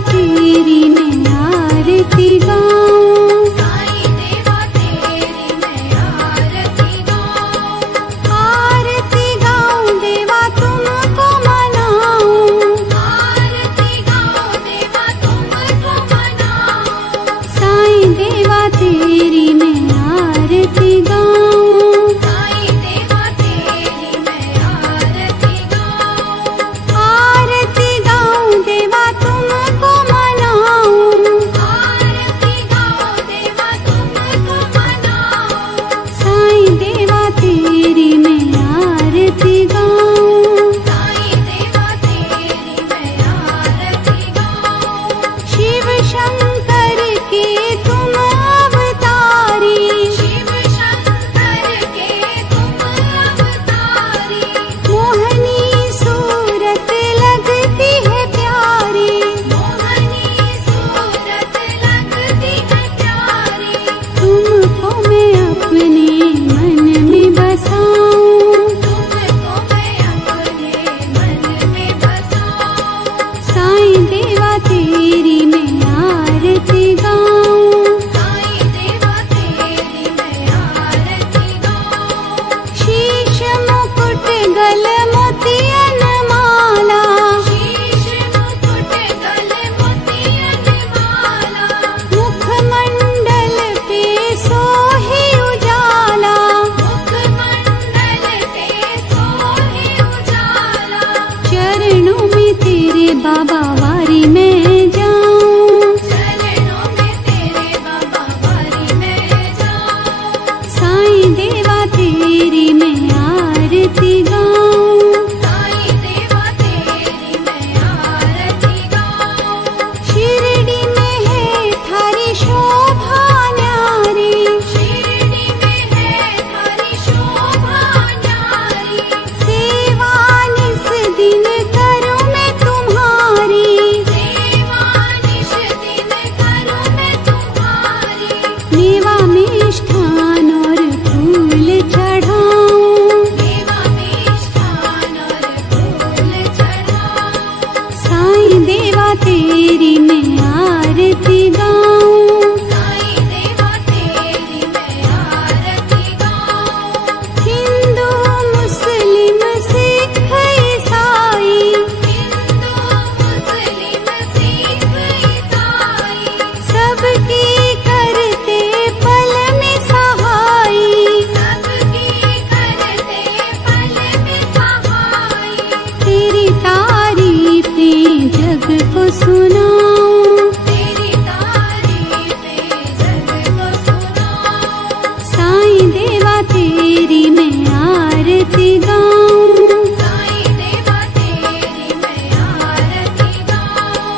तेरी मैं आरती गाऊं, साईं देवा तेरी मैं आरती गाऊं, आरती गाऊं देवा तुमको मनाऊं, आरती गाऊं देवा तुमको मनाऊं, साईं देवा तेरी मैं आरती गाऊं, साईं देवा तेरी मैं आरती गाऊं, आरती गाऊं देवा तुमको मनाऊं, आरती गाऊं देवा तुमको मनाऊं, साईं देवा तेरी मैं आरती गाऊं, साईं देवा तेरी मैं आरती गाऊं, शिव शंकर के तुम अवतारी, शिव शंकर के तुम अवतारी, मोहनी सूरत लगती है प्यारी, मोहनी सूरत लगती है प्यारी, तुमको मैं अपने मन में बसाऊं, तुमको मैं अपने मन में बसाऊं, साईं देवा तेरी मैं आरती गाऊं, साईं देवा तेरी मैं आरती गाऊं, शीश मुकुट गल मोतियन माला, शीश मुकुट गल मोतियन माला, मुखमंडल पे सोहे उजाला, मुखमंडल पे सोहे उजाला, चरणों में तेरे बाबा वारी में जाऊं, चरणों में तेरे बाबा वारी में जाऊं, साईं देवा तेरी मैं आरती गाऊं, साईं देवा तेरी मैं आरती गाऊं, शिरडी में है थारी शोभा न्यारी, शिरडी में है थारी शोभा न्यारी, सेवा निस दिन करूं मैं तुम्हारी, सेवा निश दिन करूं मैं तुम्हारी, मेवा मिष्ठान और फूल चढ़ाऊं, देवा मिष्ठान और फूल चढ़ाऊं, साईं देवा तेरी मैं आरती गाऊं, साईं देवा तेरी मैं आरती गाऊं, हिंदू मुस्लिम सिख ईसाई, हिंदू मुस्लिम सिख ईसाई, सबकी करते पल में सहाई, सबकी करते पल में सहाई, तेरी तारीफें जग को सुनाऊं, तेरी तारीफें जग को सुनाऊं, साईं देवा तेरी मैं आरती गाऊं, साईं देवा तेरी मैं आरती गाऊं,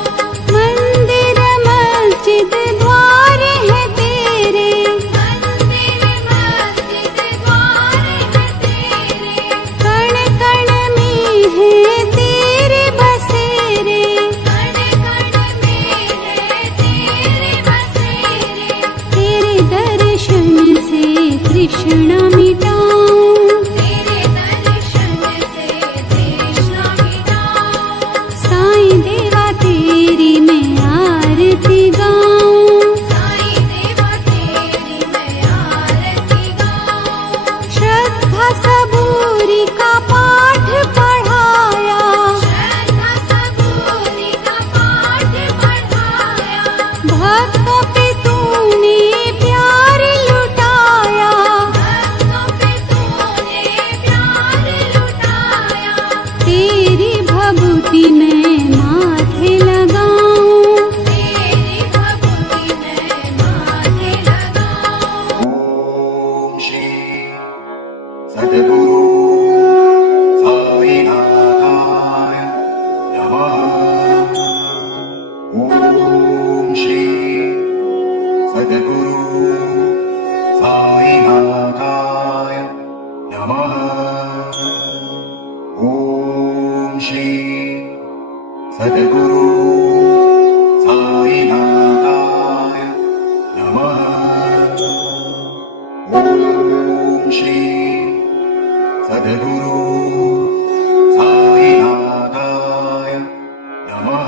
मंदिर मस्जिद द्वार है तेरे, मंदिर मस्जिद द्वार है तेरे, कण कण में है तेरे बसेरे, कण कण में है तेरे बसेरे, तेरे दर्शन से तृष्णा मिटाऊं, तेरे दर्शन से तृष्णा मिटाऊं, साईं देवा तेरी मैं आरती गाऊं, साईं देवा तेरी मैं आरती गाऊं, श्रद्धा सबूरी का पाठ पढ़ाया, श्रद्धा सबूरी का पाठ पढ़ाया, भक्तों पे तूने प्यार लुटाया, भक्तों पे तूने प्यार लुटाया, तेरी भभूति मैं माथे लगाऊं, तेरी भक्ति मैं माथे लगाऊं, ओम श्री सद्गुरु साईनाथाय नमः। ओम श्री सद्गुरु साईनाथाय नमः। ओम श्री सद्गुरु साईनाथाय नमः। ओम श्री सद्गुरु साईनाथाय नमः।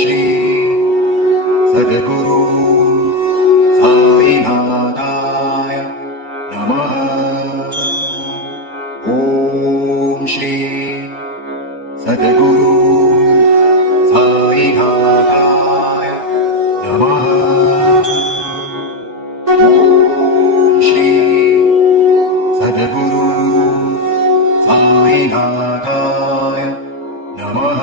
श्री सद्गुरु साईनाथाय नमः। ॐ श्री सद्गुरु साईनाथाय नमः। ॐ श्री सद्गुरु साईनाथाय नमः।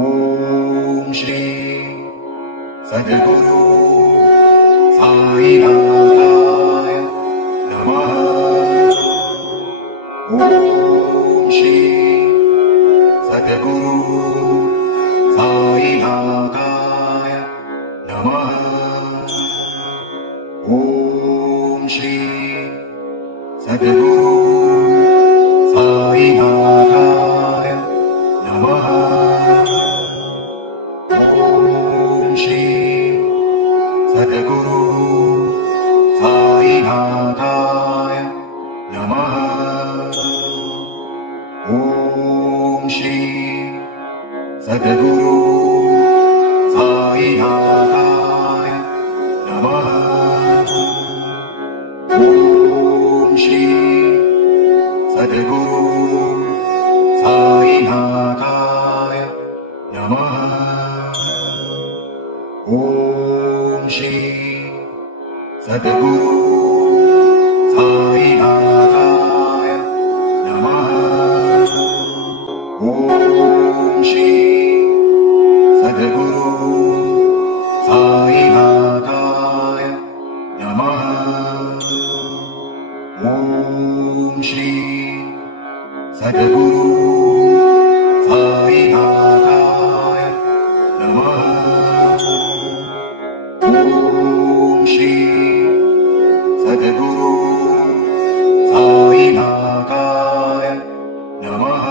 ॐ श्री सद्गुरु साईनाथाय नमः। ॐ श्री सद्गुरु साईनाथाय नमः। ॐ श्री सद्गुरु साईनाथाय नमः। ॐ श्री सद्गुरु साईनाथाय नमः। ॐ श्री सद्गुरु साईनाथाय नमः। ॐ श्री सद्गुरु साईनाथाय नमः। ॐ श्री सद्गुरु साईनाथाय नमः। ॐ श्री सद्गुरु साईनाथाय नमः। ॐ श्री सद्गुरु साईनाथाय नमः। ॐ श्री सद्गुरु साईनाथाय नमः।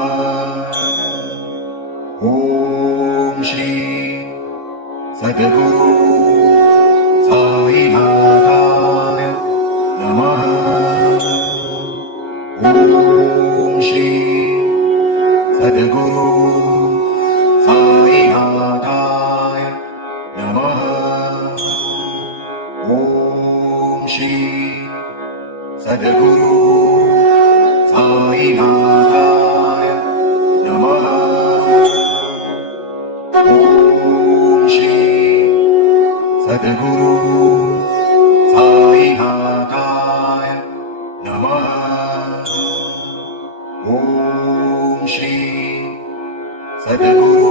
ॐ श्री सद्गुरु साईनाथाय नमः। ॐ श्री सद्गुरु साईनाथाय नमः। ॐ श्री सद्गुरु साईनाथाय नमः। ॐ श्री सद्गुरु साईनाथाय नमः। ॐ श्री सद्गुरु